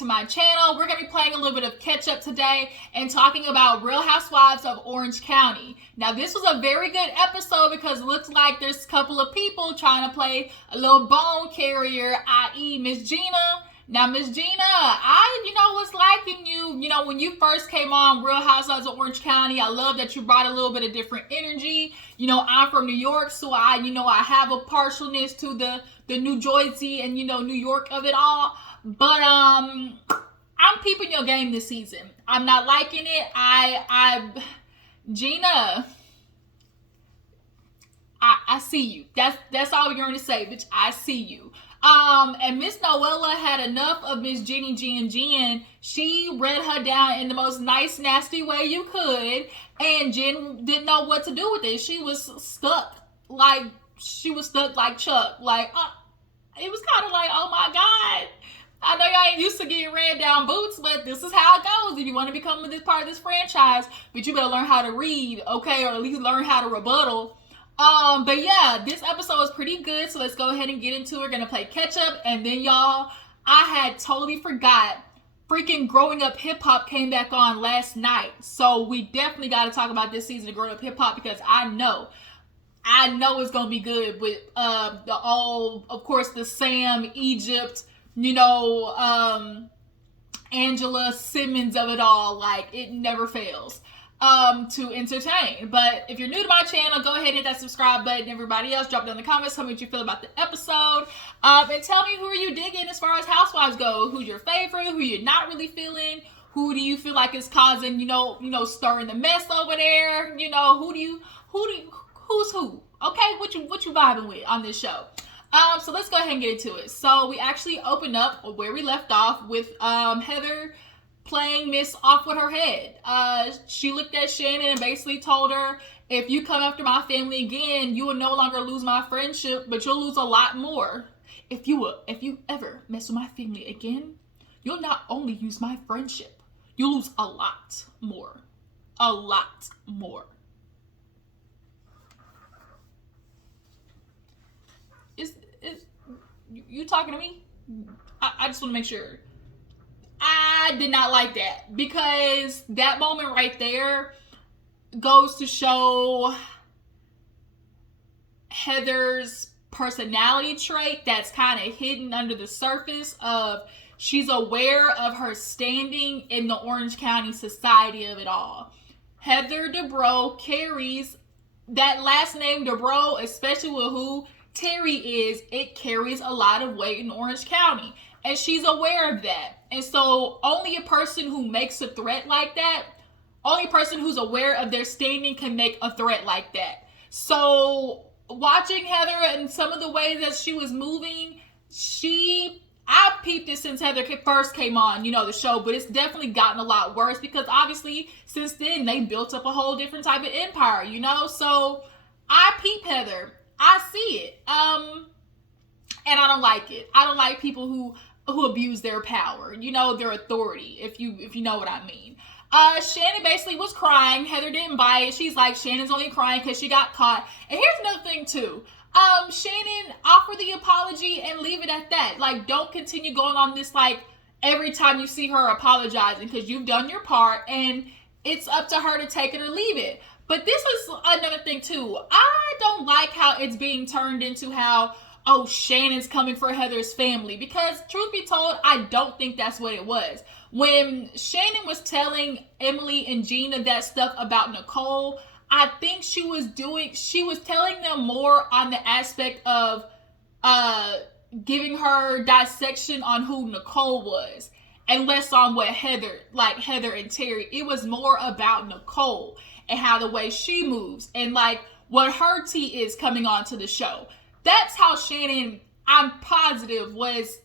to my channel. We're going to be playing a little bit of catch up today and talking about Real Housewives of Orange County. Now, this was a very good episode because it looks like there's a couple of people trying to play a little bone carrier, i.e. Miss Gina. Now, Miss Gina, I was liking you, when you first came on Real Housewives of Orange County. I love that you brought a little bit of different energy. I'm from New York, so I have a partialness to the New Jersey and, New York of it all. But I'm peeping your game this season. I'm not liking it. Gina, I see you. That's all we're going to say, bitch. I see you. And Miss Noella had enough of Miss Jenny Jen. She read her down in the most nice, nasty way you could, and Jen didn't know what to do with it. She was stuck like Chuck. It was kind of like, oh my God. I know y'all ain't used to getting ran down boots, but this is how it goes. If you want to become this part of this franchise, but you better learn how to read, okay, or at least learn how to rebuttal. But yeah, this episode was pretty good, so let's go ahead and get into it. We're gonna play catch up, and then y'all, I had totally forgot freaking Growing Up Hip Hop came back on last night, so we definitely got to talk about this season of Growing Up Hip Hop because I know it's gonna be good with of course, the Sam, Egypt, Angela Simmons of it all. Like, it never fails to entertain. But if you're new to my channel, go ahead and hit that subscribe button. Everybody else, drop down in the comments, tell me what you feel about the episode, and tell me who are you digging as far as Housewives go. Who's your favorite? Who you're not really feeling? Who do you feel like is causing stirring the mess over there? Who's who? Okay, what you vibing with on this show? So let's go ahead and get into it. So we actually opened up where we left off with Heather playing Miss off with her head. She looked at Shannon and basically told her, if you come after my family again, you will no longer lose my friendship, but you'll lose a lot more. If you ever mess with my family again, you'll not only lose my friendship, you'll lose a lot more. A lot more. Is you talking to me? I just want to make sure. I did not like that because that moment right there goes to show Heather's personality trait that's kind of hidden under the surface of she's aware of her standing in the Orange County society of it all. Heather Dubrow carries that last name Dubrow, especially with who Terry is, it carries a lot of weight in Orange County. And she's aware of that. And so only a person who makes a threat like that, only a person who's aware of their standing can make a threat like that. So watching Heather and some of the ways that she was moving, I've peeped it since Heather first came on, the show, but it's definitely gotten a lot worse because obviously since then they built up a whole different type of empire, So I peep Heather. I see it. And I don't like it. I don't like people who abuse their power, their authority, if you know what I mean. Shannon basically was crying. Heather didn't buy it. She's like, Shannon's only crying because she got caught. And here's another thing too. Shannon, offer the apology and leave it at that. Like, don't continue going on this, like, every time you see her apologizing, because you've done your part and it's up to her to take it or leave it. But this is another thing too. I don't like how it's being turned into how, oh, Shannon's coming for Heather's family. Because truth be told, I don't think that's what it was. When Shannon was telling Emily and Gina that stuff about Nicole, I think she was telling them more on the aspect of giving her dissection on who Nicole was. And less on what Heather and Terry. It was more about Nicole and how the way she moves and like what her tea is coming onto the show. That's how Shannon, I'm positive, was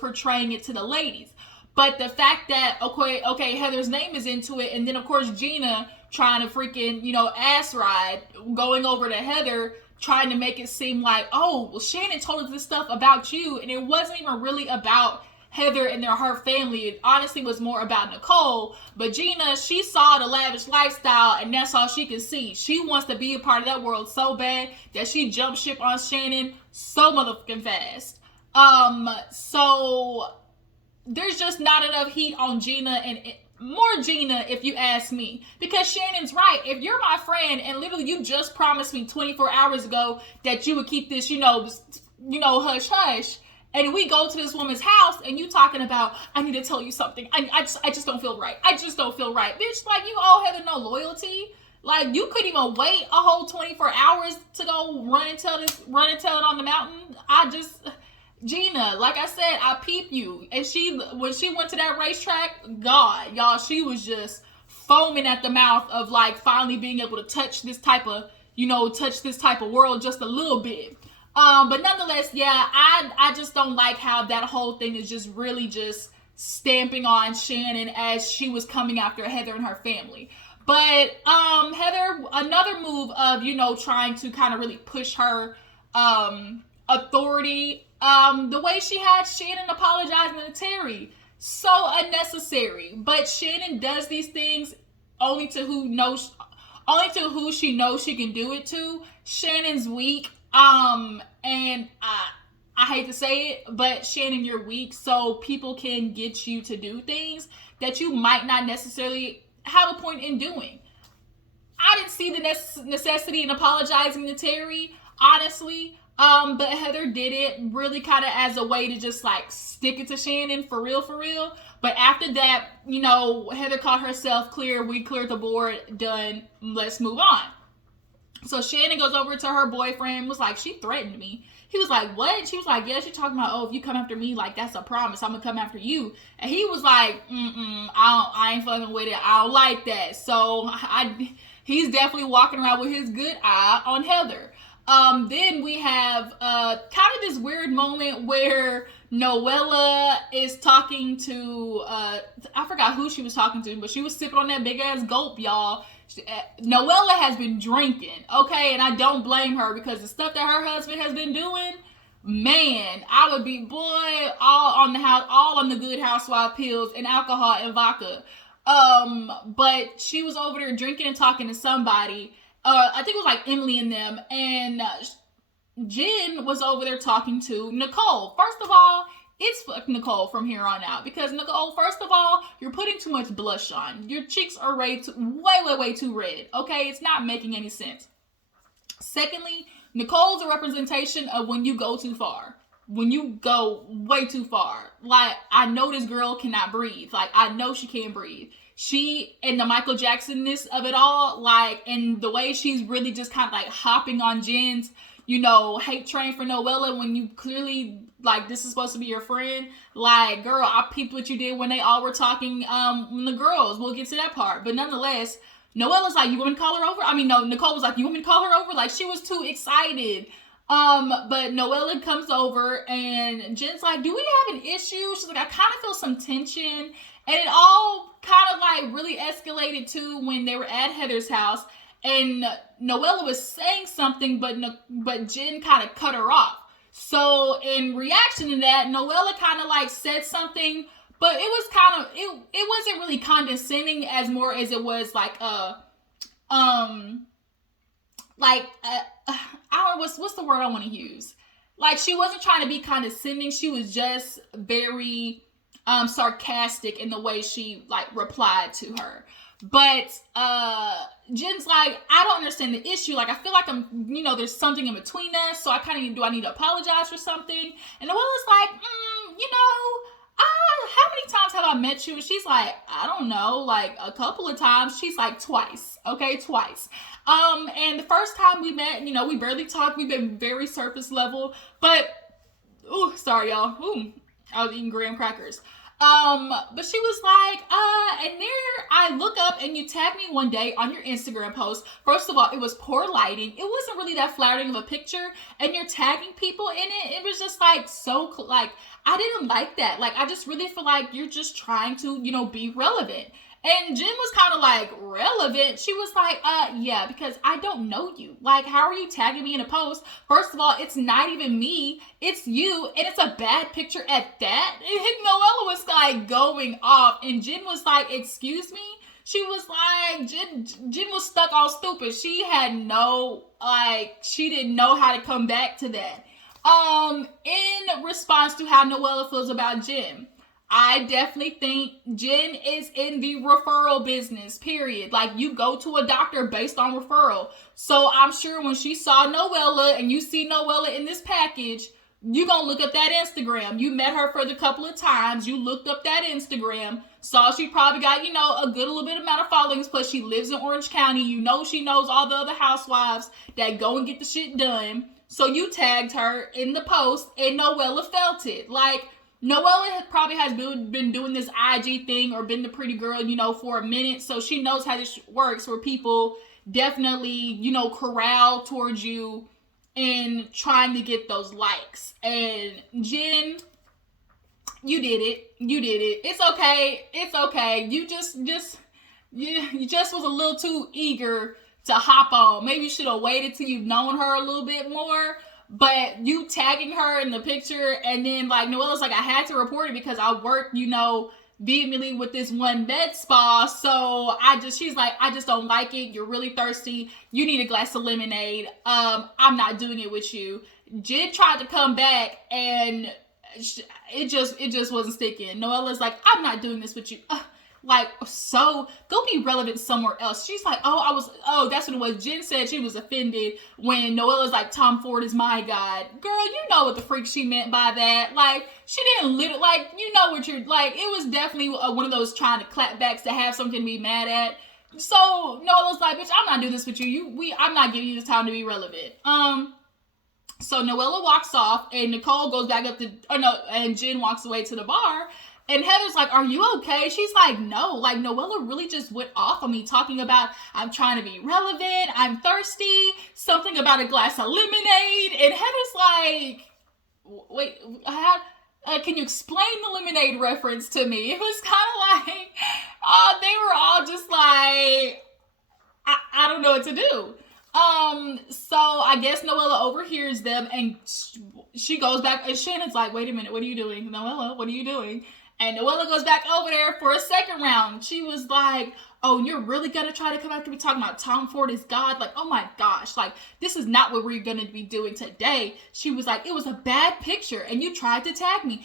portraying it to the ladies. But the fact that, okay, Heather's name is into it, and then of course Gina trying to freaking, ass ride, going over to Heather, trying to make it seem like, oh, well, Shannon told us this stuff about you, and it wasn't even really about Heather and her family. It honestly was more about Nicole. But Gina, she saw the lavish lifestyle and that's all she could see. She wants to be a part of that world so bad that she jumped ship on Shannon so motherfucking fast. So there's just not enough heat on Gina, and more Gina if you ask me. Because Shannon's right. If you're my friend and literally you just promised me 24 hours ago that you would keep this, hush hush, and we go to this woman's house and you talking about, I need to tell you something. I just don't feel right. I just don't feel right. Bitch, like, you all have no loyalty. Like, you couldn't even wait a whole 24 hours to go run and tell it on the mountain. Gina, like I said, I peep you. And when she went to that racetrack, God, y'all, she was just foaming at the mouth of, like, finally being able to touch this type of world just a little bit. But nonetheless, yeah, I just don't like how that whole thing is just really just stamping on Shannon as she was coming after Heather and her family. But Heather, another move of, trying to kind of really push her authority, the way she had Shannon apologizing to Terry, so unnecessary. But Shannon does these things only to who she knows she can do it to. Shannon's weak. And I hate to say it, but Shannon, you're weak, so people can get you to do things that you might not necessarily have a point in doing. I didn't see the necessity in apologizing to Terry, honestly. But Heather did it really kind of as a way to just, like, stick it to Shannon for real. But after that, Heather caught herself clear. We cleared the board. Done. Let's move on. So Shannon goes over to her boyfriend, was like, she threatened me. He was like, what? She was like, yeah, she's talking about, oh, if you come after me, like, that's a promise. I'm going to come after you. And he was like, I ain't fucking with it. I don't like that. So he's definitely walking around with his good eye on Heather. Then we have kind of this weird moment where Noella is talking to, I forgot who she was talking to, but she was sipping on that big ass gulp, y'all. Noella has been drinking, okay, and I don't blame her, because the stuff that her husband has been doing, man, I would be, boy, all on the good housewife pills and alcohol and vodka. But she was over there drinking and talking to somebody. I think it was like Emily and them, and Jen was over there talking to Nicole. First of all, it's fuck Nicole from here on out, because Nicole, first of all, you're putting too much blush on. Your cheeks are way too red. Okay, it's not making any sense. Secondly, Nicole's a representation of when you go too far. When you go way too far. Like, I know this girl cannot breathe. Like, I know she can't breathe. She, and the Michael Jackson-ness of it all, like, and the way she's really just kind of like hopping on Jen's, hate train for Noella, when you clearly, like, this is supposed to be your friend. Like, girl, I peeped what you did when they all were talking, when the girls, we'll get to that part. But nonetheless, Noella's like, you want me to call her over? Nicole was like, you want me to call her over? Like, she was too excited. But Noella comes over, and Jen's like, do we have an issue? She's like, I kind of feel some tension. And it all kind of, like, really escalated to when they were at Heather's house, and Noella was saying something, but Jen kind of cut her off. So in reaction to that, Noella kind of, like, said something, but it was kind of, it wasn't really condescending as more as it was like I don't know what's the word I want to use. Like, she wasn't trying to be condescending. She was just very sarcastic in the way she, like, replied to her. But Jen's like, I don't understand the issue. Like, I feel like there's something in between us. So I need to apologize for something? And Noella's like, how many times have I met you? And she's like, I don't know, like a couple of times. She's like, twice. Okay, twice. And the first time we met, we barely talked. We've been very surface level. But, sorry, y'all. I was eating graham crackers. But she was like, and there I look up and you tagged me one day on your Instagram post. First of all, it was poor lighting. It wasn't really that flattering of a picture, and you're tagging people in it. It was just like, I didn't like that. Like, I just really feel like you're just trying to, be relevant. And Jen was kind of like, relevant? She was like, yeah, because I don't know you. Like, how are you tagging me in a post? First of all, it's not even me. It's you. And it's a bad picture at that. And Noella was like going off. And Jen was like, excuse me? She was like, Jen was stuck all stupid. She had she didn't know how to come back to that. In response to how Noella feels about Jen, I definitely think Jen is in the referral business, period. Like, you go to a doctor based on referral. So I'm sure when she saw Noella and you see Noella in this package, you gonna look up that Instagram. You met her for the couple of times. You looked up that Instagram. Saw she probably got, a good little bit amount of followings. Plus, she lives in Orange County. You know she knows all the other housewives that go and get the shit done. So you tagged her in the post, and Noella felt it. Like, Noella probably has been doing this IG thing or been the pretty girl, for a minute. So she knows how this works, where people definitely, corral towards you and trying to get those likes. And Jen, you did it. It's okay. You just was a little too eager to hop on. Maybe you should have waited till you've known her a little bit more. But you tagging her in the picture, and then like Noella's like, I had to report it because I worked, vehemently with this one med spa. So she's like, I just don't like it. You're really thirsty. You need a glass of lemonade. I'm not doing it with you. Jen tried to come back, and it just wasn't sticking. Noella's like, I'm not doing this with you. Like, so go be relevant somewhere else. She's like, that's what it was. Jen said she was offended when Noella's like, Tom Ford is my God. Girl, you know what the freak she meant by that. Like, she didn't literally, like, what you're, like, it was definitely one of those trying to clap backs to have something to be mad at. So Noella's like, bitch, I'm not doing this with you. I'm not giving you this time to be relevant. So Noella walks off, and Nicole goes back up and Jen walks away to the bar. And Heather's like, are you okay? She's like, no. Like, Noella really just went off on me talking about, I'm trying to be relevant, I'm thirsty, something about a glass of lemonade. And Heather's like, wait, can you explain the lemonade reference to me? It was kind of like, they were all just like, I don't know what to do. So I guess Noella overhears them, and she goes back, and Shannon's like, wait a minute, what are you doing? Noella, what are you doing? And Noella goes back over there for a second round. She was like, oh, you're really going to try to come after me talking about Tom Ford is God? Like, oh my gosh, like, this is not what we're going to be doing today. She was like, it was a bad picture, and you tried to tag me.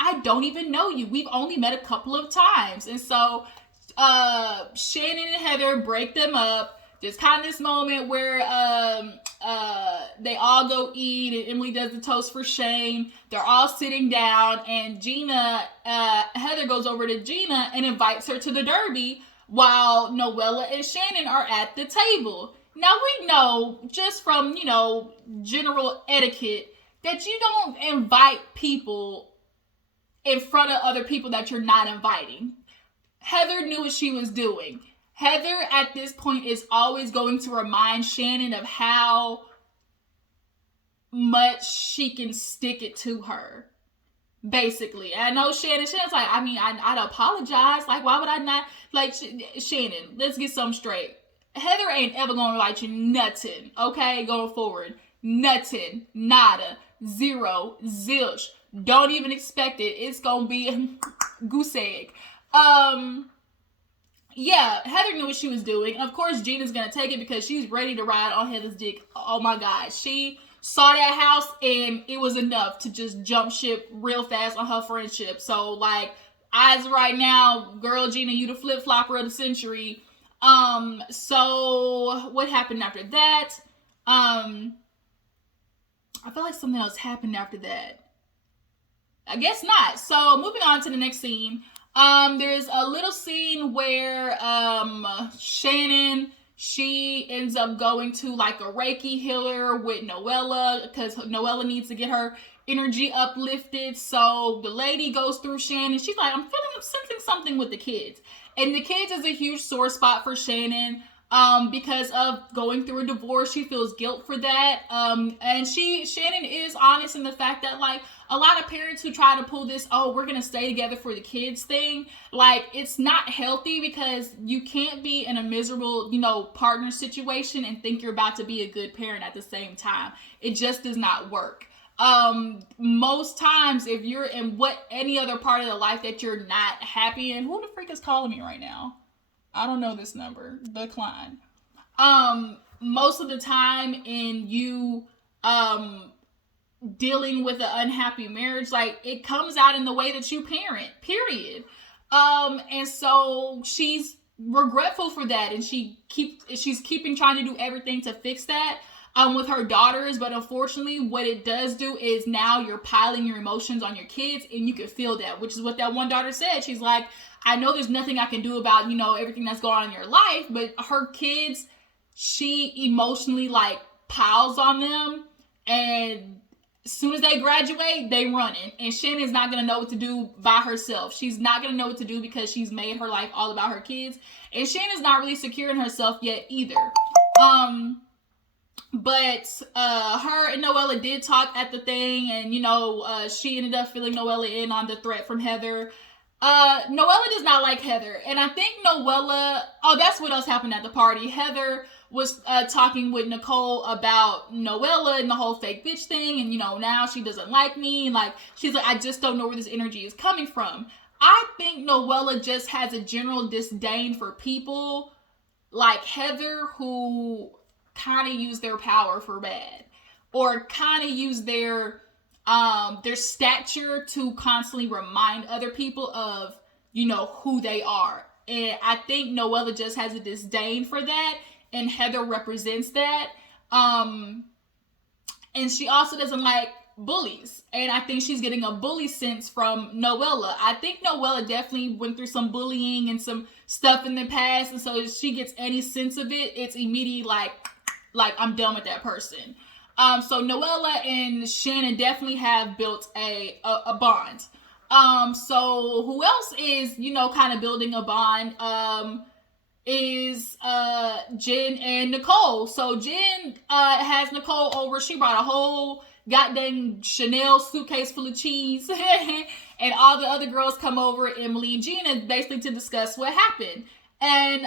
I don't even know you. We've only met a couple of times. And so Shannon and Heather break them up. There's kind of this moment where they all go eat, and Emily does the toast for Shane. They're all sitting down, and Heather goes over to Gina and invites her to the Derby while Noella and Shannon are at the table. Now, we know just from, general etiquette that you don't invite people in front of other people that you're not inviting. Heather knew what she was doing. Heather, at this point, is always going to remind Shannon of how much she can stick it to her, basically. I know Shannon's like, I'd apologize. Like, why would I not? Like, Shannon, let's get something straight. Heather ain't ever going to write you nothing, okay, going forward. Nothing, nada, zero, zilch. Don't even expect it. It's going to be goose egg. Yeah, Heather knew what she was doing. And of course, Gina's going to take it because she's ready to ride on Heather's dick. Oh my God. She saw that house, and it was enough to just jump ship real fast on her friendship. So, like, as of right now, girl, Gina, you the flip-flopper of the century. So what happened after that? I feel like something else happened after that. I guess not. So moving on to the next scene. There's a little scene where Shannon, she ends up going to like a Reiki healer with Noella because Noella needs to get her energy uplifted. So the lady goes through Shannon. She's like, I'm sensing something with the kids. And the kids is a huge sore spot for Shannon. Because of going through a divorce, she feels guilt for that. And Shannon is honest in the fact that, like, a lot of parents who try to pull this, oh, we're going to stay together for the kids thing, like, it's not healthy because you can't be in a miserable, partner situation and think you're about to be a good parent at the same time. It just does not work. Most times, if you're in any other part of the life that you're not happy in, who the freak is calling me right now? I don't know this number. Decline. Most of the time in you dealing with an unhappy marriage, like it comes out in the way that you parent, period. And so she's regretful for that, and she's keeping trying to do everything to fix that with her daughters. But unfortunately, what it does do is now you're piling your emotions on your kids, and you can feel that, which is what that one daughter said. She's like, I know there's nothing I can do about, you know, everything that's going on in your life, but her kids, she emotionally like piles on them, and as soon as they graduate, they running. And Shannon's not going to know what to do by herself. She's not going to know what to do because she's made her life all about her kids. And Shannon's not really secure in herself yet either. But her and Noella did talk at the thing. And, you know, she ended up filling Noella in on the threat from Heather. Noella does not like Heather. And I think Noella... Oh, that's what else happened at the party. Heather was talking with Nicole about Noella and the whole fake bitch thing, and you know, now she doesn't like me, and like she's like, I just don't know where this energy is coming from. I think Noella just has a general disdain for people like Heather who kind of use their power for bad, or kind of use their stature to constantly remind other people of, you know, who they are. And I think Noella just has a disdain for that. And Heather represents that. And she also doesn't like bullies. And I think she's getting a bully sense from Noella. I think Noella definitely went through some bullying and some stuff in the past. And so if she gets any sense of it, it's immediately like I'm done with that person. So Noella and Shannon definitely have built a bond. So who else is, you know, kind of building a bond? Is Jen and Nicole. So Jen has Nicole over. She brought a whole goddamn Chanel suitcase full of cheese. And all the other girls come over, Emily and Gina, basically to discuss what happened. And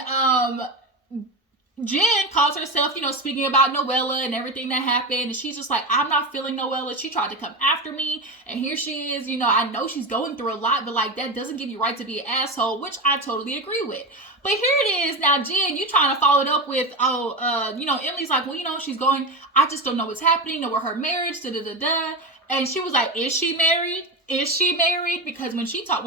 Jen calls herself, you know, speaking about Noella and everything that happened. And she's just like, I'm not feeling Noella. She tried to come after me. And here she is. You know, I know she's going through a lot, but like that doesn't give you right to be an asshole, which I totally agree with. But here it is. Now, Jen, you trying to follow it up with, you know, Emily's like, well, you know, she's going, I just don't know what's happening, you know, with her marriage, da-da-da-da. And she was like, is she married? Is she married? Because when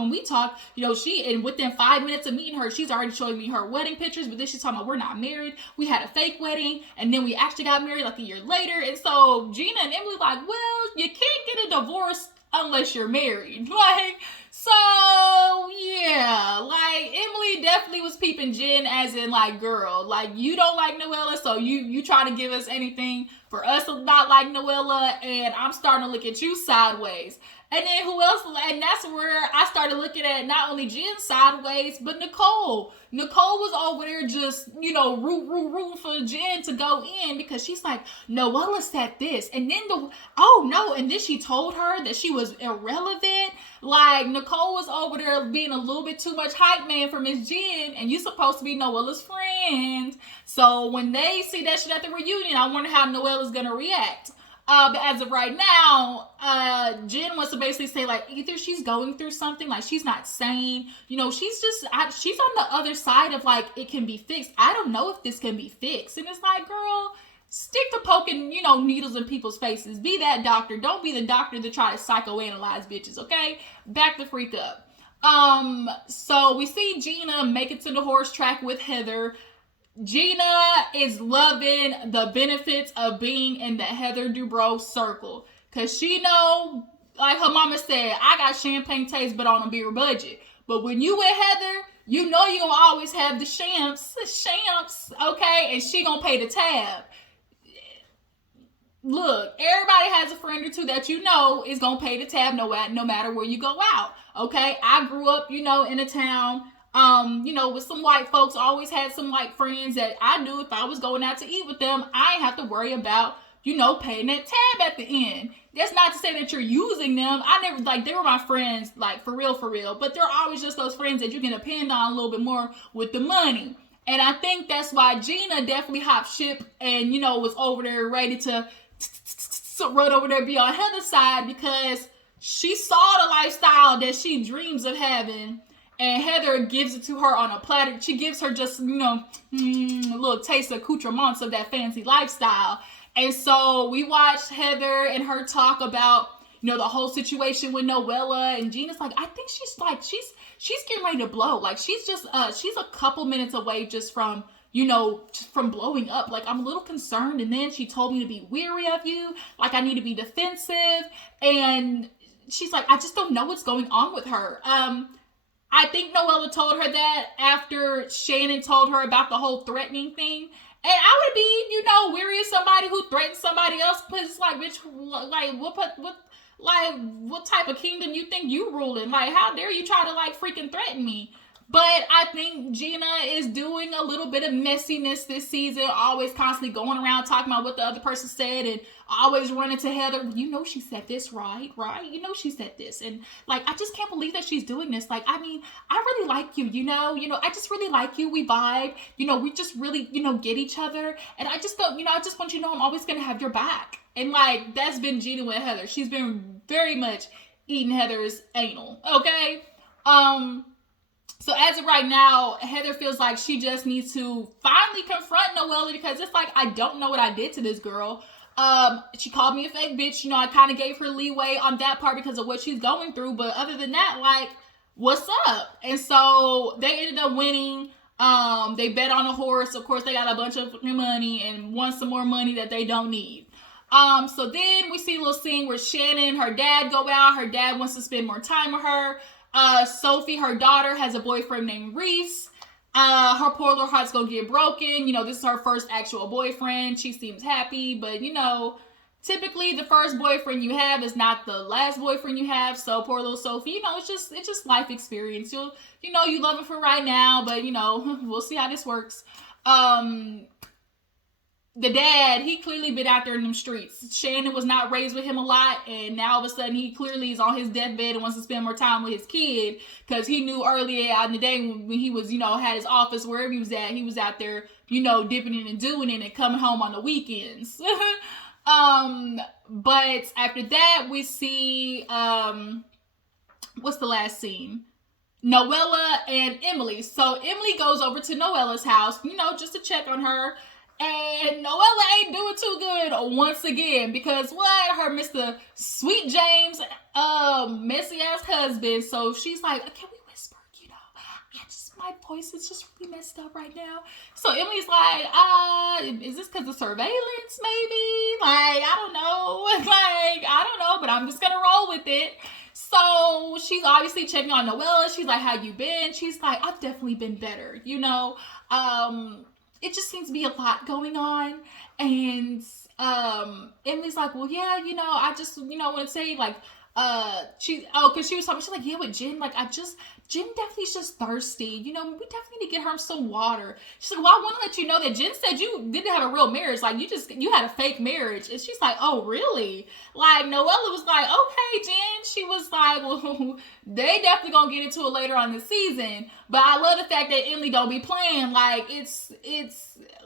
we talked, you know, and within 5 minutes of meeting her, she's already showing me her wedding pictures, but then she's talking about we're not married. We had a fake wedding, and then we actually got married like a year later. And so Gina and Emily like, well, you can't get a divorce unless you're married. Like, so yeah, like Emily definitely was peeping Jen as in like, girl, like you don't like Noella, so you try to give us anything for us to not like Noella, and I'm starting to look at you sideways. And then who else? And that's where I started looking at not only Jen sideways, but Nicole. Nicole was over there just, you know, root for Jen to go in because she's like, Noella said this. And then and then she told her that she was irrelevant. Like, Nicole was over there being a little bit too much hype man for Miss Jen, and you supposed to be Noella's friend. So when they see that shit at the reunion, I wonder how Noella's gonna react. But as of right now, Jen wants to basically say, like, either she's going through something, like, she's not sane, you know, she's on the other side of, like, it can be fixed. I don't know if this can be fixed. And it's like, girl, stick to poking, you know, needles in people's faces. Be that doctor. Don't be the doctor to try to psychoanalyze bitches, okay? Back the freak up. So we see Gina make it to the horse track with Heather. Gina is loving the benefits of being in the Heather Dubrow circle. Because she know, like her mama said, I got champagne taste but on a beer budget. But when you with Heather, you know you're going to always have the champs, okay? And she going to pay the tab. Look, everybody has a friend or two that you know is going to pay the tab no matter where you go out, okay? I grew up, you know, in a town, you know, with some white folks. Always had some white friends that I knew if I was going out to eat with them, I ain't have to worry about, you know, paying that tab at the end. That's not to say that you're using them. I never, like, they were my friends, like, for real, but they're always just those friends that you can depend on a little bit more with the money. And I think that's why Gina definitely hopped ship and, you know, was over there ready to run over there, be on Heather's side, because she saw the lifestyle that she dreams of having, and Heather gives it to her on a platter. She gives her just, you know, a little taste of accoutrements of that fancy lifestyle. And so we watched Heather and her talk about, the whole situation with Noella, and Gina's like, I think she's getting ready to blow. Like, she's a couple minutes away just from, just from blowing up. Like, I'm a little concerned. And then she told me to be weary of you. Like, I need to be defensive. And she's like, I just don't know what's going on with her. I think Noella told her that after Shannon told her about the whole threatening thing. And I would be, weary of somebody who threatens somebody else. But it's like, bitch, what type of kingdom you think you ruling? Like, how dare you try to, like, freaking threaten me? But I think Gina is doing a little bit of messiness this season, always constantly going around talking about what the other person said and always running to Heather. She said this, right? She said this. And, like, I just can't believe that she's doing this. Like, I mean, I really like you, I just really like you. We vibe, we just really, get each other. And I just don't, I just want you to know I'm always going to have your back. And, like, that's been Gina with Heather. She's been very much eating Heather's anal, okay? So as of right now, Heather feels like she just needs to finally confront Noella, because it's like, I don't know what I did to this girl. She called me a fake bitch. I kind of gave her leeway on that part because of what she's going through. But other than that, like, what's up? And so they ended up winning. They bet on a horse. Of course, they got a bunch of money and won some more money that they don't need. So then we see a little scene where Shannon and her dad go out. Her dad wants to spend more time with her. Sophie, her daughter, has a boyfriend named Reese. Her poor little heart's gonna get broken. This is her first actual boyfriend. She seems happy, but typically the first boyfriend you have is not the last boyfriend you have. So poor little Sophie, it's just life experience. You love it for right now, but we'll see how this works. The dad, he clearly been out there in them streets. Shannon was not raised with him a lot, and now all of a sudden he clearly is on his deathbed and wants to spend more time with his kid, because he knew earlier out in the day when he was, had his office wherever he was out there, dipping in and doing it and coming home on the weekends. But after that, we see, what's the last scene? Noella and Emily. So Emily goes over to Noella's house, just to check on her. And Noella ain't doing too good once again, because her Mr. Sweet James, messy ass husband. So she's like, can we whisper? My voice is just really messed up right now. So Emily's like, is this because of surveillance? Maybe? Like, I don't know. But I'm just gonna roll with it. So she's obviously checking on Noella. She's like, how you been? She's like, I've definitely been better. It just seems to be a lot going on. And Emily's like, well, yeah, I just, want to say, like, because she was talking, she's like, yeah, with Jen, like, Jen definitely is just thirsty. We definitely need to get her some water. She's like, well, I want to let you know that Jen said you didn't have a real marriage. Like, you had a fake marriage. And she's like, oh, really? Like, Noella was like, okay, Jen. She was like, well, they definitely gonna get into it later on this season. But I love the fact that Emily don't be playing. Like, it's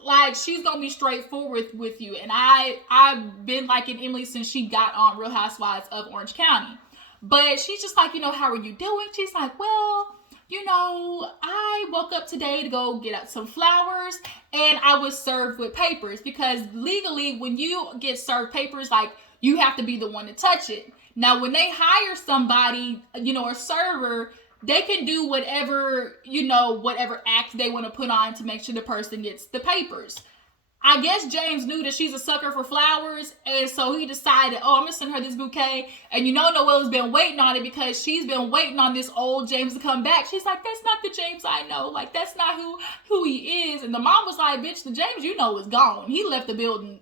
like, she's gonna be straightforward with you. And I've been liking Emily since she got on Real Housewives of Orange County. But she's just like, how are you doing? She's like, well, I woke up today to go get out some flowers, and I was served with papers, because legally when you get served papers, like, you have to be the one to touch it. Now, when they hire somebody, a server, they can do whatever, whatever act they want to put on to make sure the person gets the papers. I guess James knew that she's a sucker for flowers, and so he decided, I'm going to send her this bouquet. And Noella's been waiting on it, because she's been waiting on this old James to come back. She's like, that's not the James I know. Like, that's not who he is. And the mom was like, bitch, the James is gone. He left the building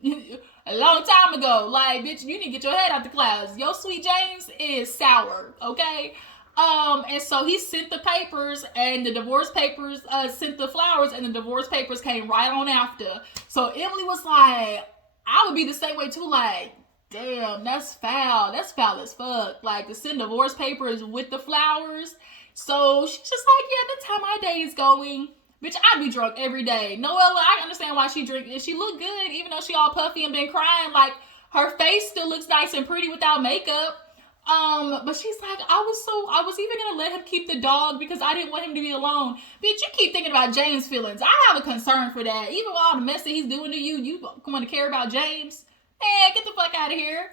a long time ago. Like, bitch, you need to get your head out the clouds. Your sweet James is sour, okay? And so he sent the papers, and the divorce papers sent the flowers, and the divorce papers came right on after. So Emily was like, I would be the same way too, like, damn, that's foul. That's foul as fuck. Like, to send divorce papers with the flowers. So she's just like, yeah, that's how my day is going. Bitch, I'd be drunk every day. Noella, I understand why she drink. She look good, even though she all puffy and been crying. Like, her face still looks nice and pretty without makeup. But she's like, I was even gonna let him keep the dog because I didn't want him to be alone. Bitch, you keep thinking about James' feelings. I have a concern for that. Even with all the mess that he's doing to you, you want to care about James? Hey, get the fuck out of here.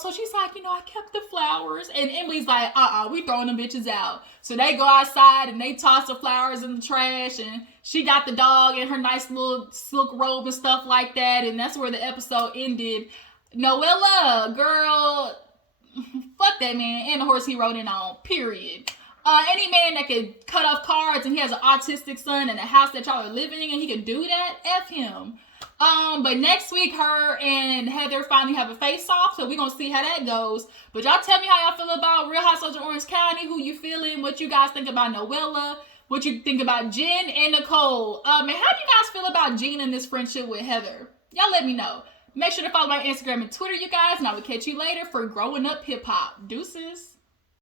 So she's like, I kept the flowers. And Emily's like, we throwing them bitches out. So they go outside and they toss the flowers in the trash. And she got the dog in her nice little silk robe and stuff like that. And that's where the episode ended. Noella, girl, fuck that man and the horse he rode in on, period. Any man that could cut off cards and he has an autistic son and a house that y'all are living in and he can do that, F him. But next week, her and Heather finally have a face-off, so we're gonna see how that goes. But y'all tell me how y'all feel about Real Housewives of Orange County, who you feeling, what you guys think about Noella, what you think about Jen and Nicole. And how do you guys feel about Gina and this friendship with Heather? Y'all let me know. Make sure to follow my Instagram and Twitter, you guys, and I will catch you later for Growing Up Hip Hop. Deuces.